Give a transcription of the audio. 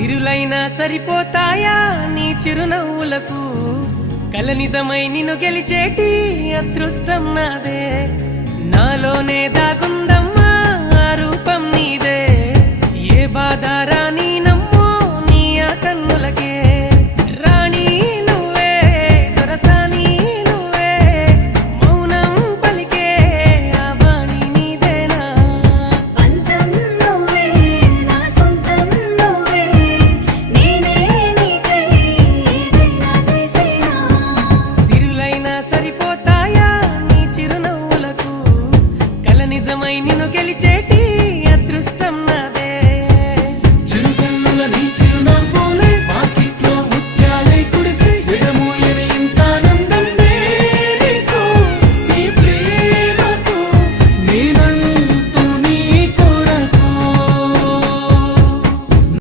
సిరులైనా సరిపోతాయా నీ చిరునవ్వులకు కల నిజమై నిన్ను గెలిచేటి అదృష్టం నాదే నాలోనే దాగుందమ్మా ఆ రూపం నీదే ఏ బాధ రాని